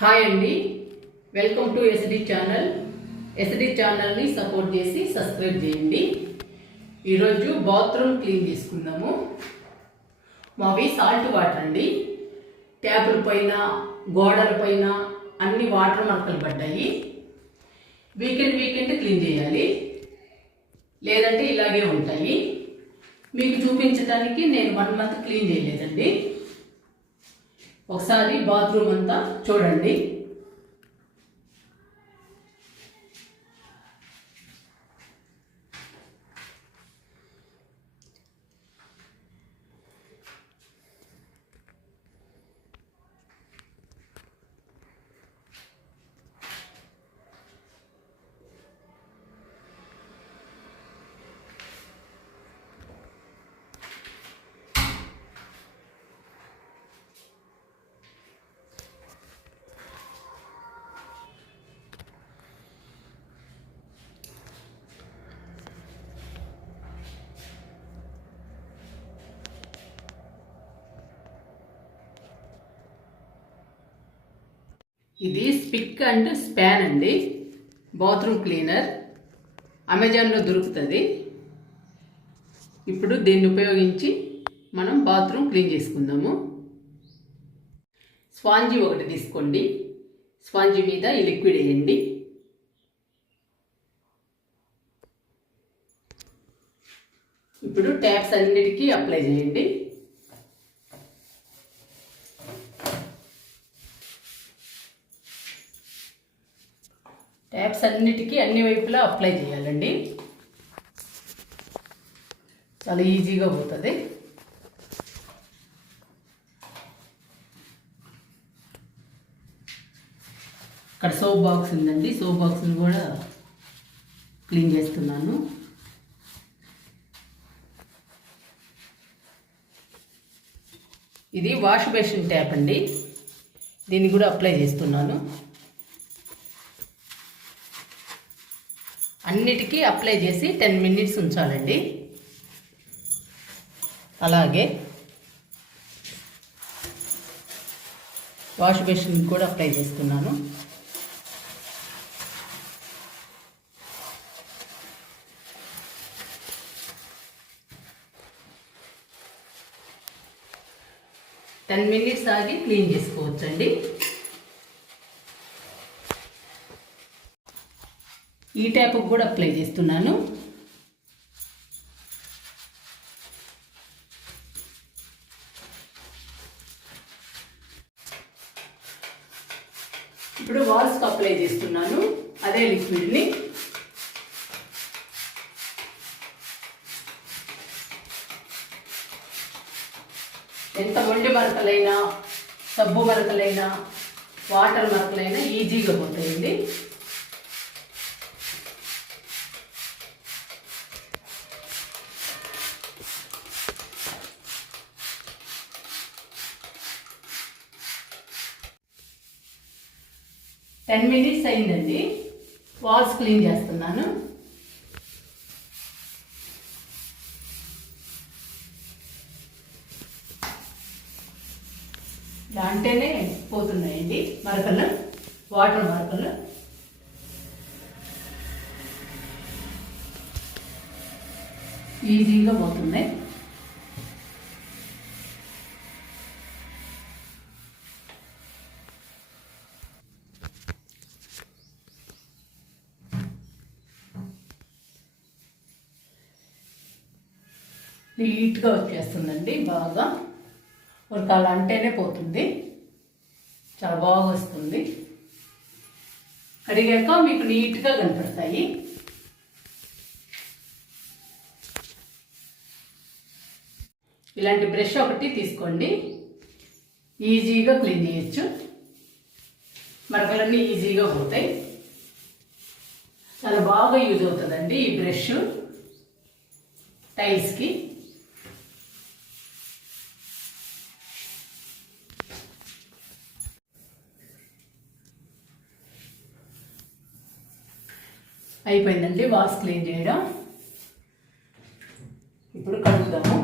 Hi అండి. Welcome to SD channel SD ఛానల్ని support చేసి సబ్స్క్రైబ్ చేయండి. ఈరోజు బాత్రూమ్ క్లీన్ చేసుకుందాము. మావి సాల్ట్ వాటర్ అండి. ట్యాపుల పైన గోడల పైన అన్ని వాటర్ మరకలు పడ్డాయి. వీకెండ్ వీకెండ్ క్లీన్ చేయాలి. లేదంటే ఇలాగే ఉంటాయి. మీకు చూపించడానికి నేను వన్ మంత్ క్లీన్ చేయలేదండి. ఒకసారి బాత్రూమ్ అంతా చూడండి. ఇది స్పిక్ అండ్ స్పాన్ అండి. Bathroom cleaner. అమెజాన్లో దొరుకుతుంది. ఇప్పుడు దీన్ని ఉపయోగించి మనం బాత్రూమ్ క్లీన్ చేసుకుందాము. స్పాంజీ ఒకటి తీసుకోండి. స్పాంజీ మీద ఈ లిక్విడ్ వేయండి. ఇప్పుడు ట్యాప్స్ అన్నిటికీ అప్లై చేయండి. ట్యాప్స్ అన్నిటికీ అన్ని వైపులా అప్లై చేయాలండి. చాలా ఈజీగా పోతుంది. అక్కడ సోప్ బాక్స్ ఉందండి. సోప్ బాక్స్ని కూడా క్లీన్ చేస్తున్నాను. ఇది వాష్ బేసిన్ ట్యాప్ అండి. దీన్ని కూడా అప్లై చేస్తున్నాను. అన్నిటికీ అప్లై చేసి టెన్ మినిట్స్ ఉంచాలండి. అలాగే వాష్ బేసిన్ కూడా అప్లై చేస్తున్నాను. టెన్ మినిట్స్ ఆగి క్లీన్ చేసుకోవచ్చండి. ఈ ట్యాప్కి కూడా అప్లై చేస్తున్నాను. ఇప్పుడు వాల్స్కి అప్లై చేస్తున్నాను అదే లిక్విడ్ని ఎంత ఒండి మరకలైనా సబ్బు మరకలైనా వాటర్ మరకలైనా ఈజీగా పోతాయండి. టెన్ మినిట్స్ అయిందండి. వాల్స్ క్లీన్ చేస్తున్నాను. ఇలా అంటేనే పోతున్నాయండి మరకలు వాటర్ మరకలు. ఈజీగా పోతున్నాయి. నీట్గా వచ్చేస్తుందండి బాగా. ఉరకాలు అంటేనే పోతుంది. చాలా బాగా వస్తుంది. కడిగాక మీకు నీట్గా కనపడతాయి. ఇలాంటి బ్రష్ ఒకటి తీసుకోండి. ఈజీగా క్లీన్ చేయొచ్చు. మరకలన్నీ ఈజీగా పోతాయి. చాలా బాగా యూజ్ అవుతుందండి ఈ బ్రష్. టైల్స్కి. అయిపోయిందండి వాష్ క్లీన్ చేయడం. ఇప్పుడు కడుగుదాము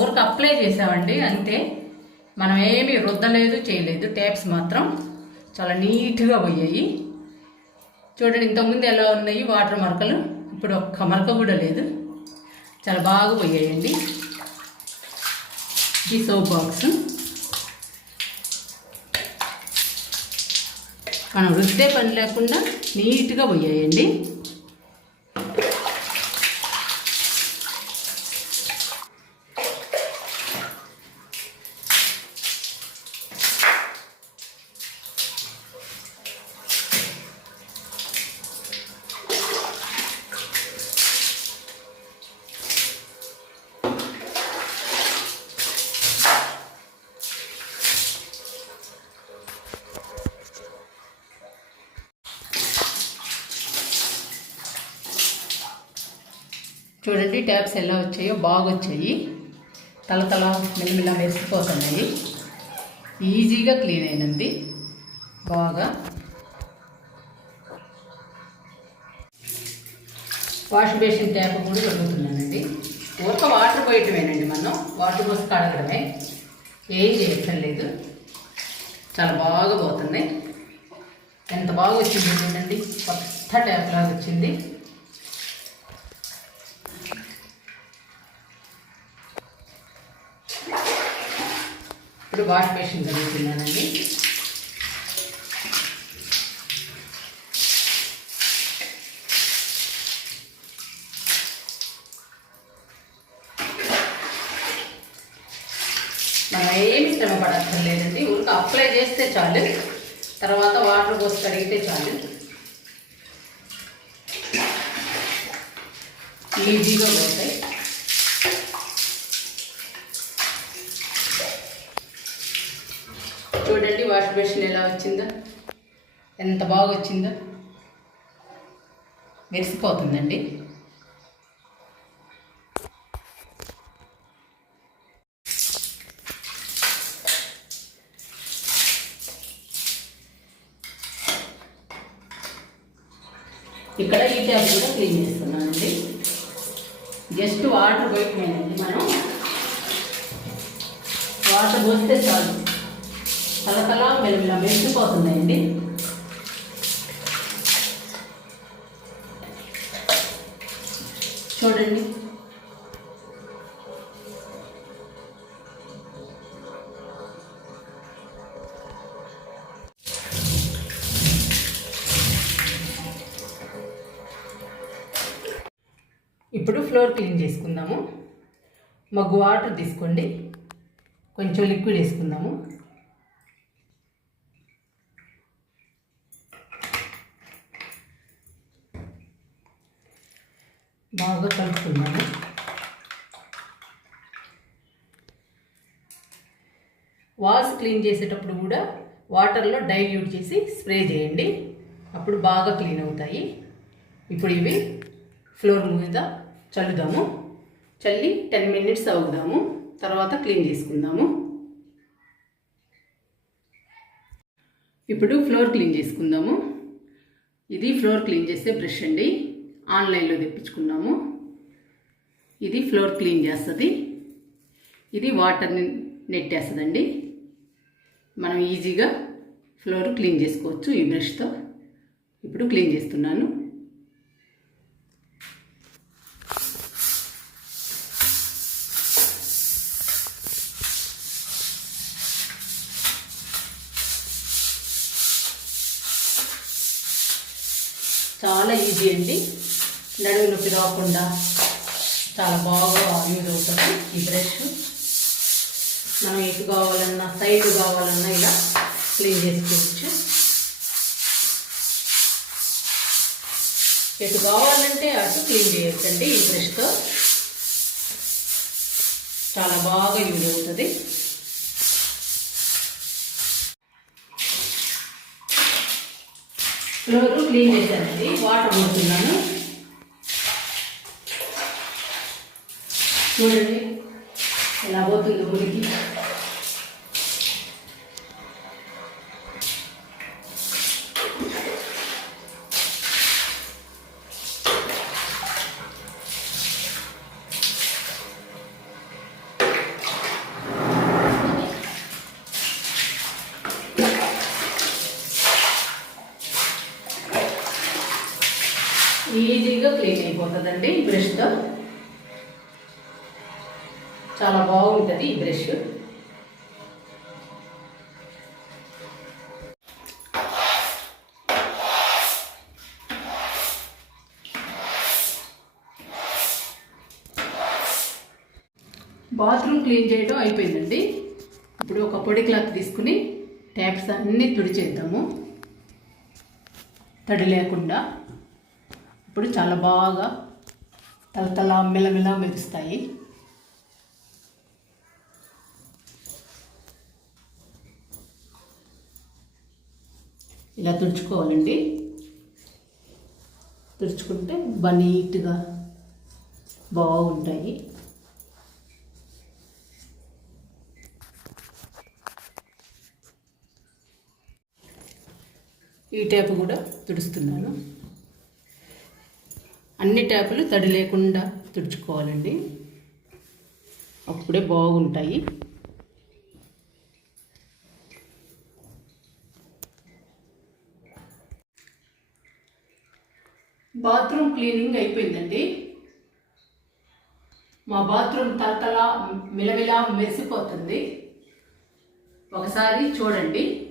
ఊరికి అప్లై చేసామండి అంతే. మనం ఏమీ రుద్దలేదు చేయలేదు. ట్యాప్స్ మాత్రం చాలా నీట్గా పోయాయి. చూడండి ఇంతకుముందు ఎలా ఉన్నాయి వాటర్ మరకలు? ఇప్పుడు ఒక్క మరక కూడా లేదు. చాలా బాగా పోయాయండి. ఈ సోప్ బాక్స్. మనం రుద్దే పని లేకుండా నీట్గా పోయాయండి. చూడండి ట్యాప్స్ ఎలా వచ్చాయో బాగా వచ్చాయి తల తల మెల్లమెల్ల మెరిసిపోతున్నాయి. ఈజీగా క్లీన్ అయినది. బాగా. వాష్ బేసిన్ ట్యాప్ కూడా కడుగుతున్నానండి ఒక వాటర్ పోయటమేనండి మనం. వాటర్ పోసి కడగడమే. ఏం చేయక్కర్లేదు. చాలా బాగా పోతున్నాయి. ఎంత బాగా వచ్చింది చూడండి. కొత్త ట్యాప్ లాగా వచ్చింది. ఇప్పుడు వాష్ మెషిన్ జరుగుతున్నానండి మనం ఏమి శ్రమ పడక్కర్లేదండి ఊరికి అప్లై చేస్తే చాలు. తర్వాత వాటర్ పోసి కడిగితే చాలు. ఈజీగా పోతాయి. చూడండి వాష్ బేసిన్ ఎలా వచ్చిందో. ఎంత బాగా వచ్చిందో. మెరిసిపోతుందండి. ఇక్కడ ఈ ట్యాప్ కూడా క్లీన్ చేస్తున్నానండి. జస్ట్ వాటర్ పోయిపోయిందండి మనం. వాటర్ పోస్తే చాలు. కలకల మెల్లమెల్ల మెరిసిపోతున్నాయండి. చూడండి. ఇప్పుడు ఫ్లోర్ క్లీన్ చేసుకుందాము. మగ్గు వాటర్ తీసుకోండి. కొంచెం లిక్విడ్ వేసుకుందాము. బాగా కలుపుకుందాము వాల్స్ క్లీన్ చేసేటప్పుడు కూడా వాటర్లో డైల్యూట్ చేసి స్ప్రే చేయండి. అప్పుడు బాగా క్లీన్ అవుతాయి. ఇప్పుడు ఇవి ఫ్లోర్ మీద చల్లుదాము. చల్లి టెన్ మినిట్స్ అవుదాము. తర్వాత క్లీన్ చేసుకుందాము. ఇప్పుడు ఫ్లోర్ క్లీన్ చేసుకుందాము. ఇది ఫ్లోర్ క్లీన్ చేసే బ్రష్ అండి. ఆన్లైన్లో తెప్పించుకున్నాము. ఇది ఫ్లోర్ క్లీన్ చేస్తుంది. ఇది వాటర్ని నెట్టేస్తుందండి. మనం ఈజీగా ఫ్లోర్ క్లీన్ చేసుకోవచ్చు ఈ బ్రష్తో. ఇప్పుడు క్లీన్ చేస్తున్నాను. చాలా ఈజీ అండి. నడువు నొప్పి రాకుండా చాలా బాగా యూజ్ అవుతుంది ఈ బ్రష్ మనం ఇటు కావాలన్నా సైడ్ కావాలన్నా ఇలా క్లీన్ చేసుకోవచ్చు ఎటు కావాలంటే అటు క్లీన్ చేయొచ్చండి ఈ బ్రష్తో. చాలా బాగా యూజ్ అవుతుంది. ఫ్లోర్ క్లీన్ చేశానండి. వాటర్ పోతున్నాను చూడండి. ఎలా పోతుందో ఉనికి ఈజీగా క్లీన్ అయిపోతుందండి బ్రష్తో. చాలా బాగుంటుంది ఈ బ్రష్. బాత్రూమ్ క్లీన్ చేయడం అయిపోయిందండి. ఇప్పుడు ఒక పొడి క్లాత్ తీసుకుని ట్యాప్స్ అన్నీ తుడిచేద్దాము తడి లేకుండా. ఇప్పుడు చాలా బాగా తలతల మెలమెల మెరుస్తాయి. ఇలా తుడుచుకోవాలండి. తుడుచుకుంటే బాగా నీట్గా బాగుంటాయి. ఈ ట్యాప్ కూడా తుడుస్తున్నాను. అన్ని ట్యాపులు తడి లేకుండా తుడుచుకోవాలండి. అప్పుడే బాగుంటాయి. బాత్రూమ్ క్లీనింగ్ అయిపోయిందండి. మా బాత్రూమ్ తలతల మిలమిలా మెరిసిపోతుంది. ఒకసారి చూడండి.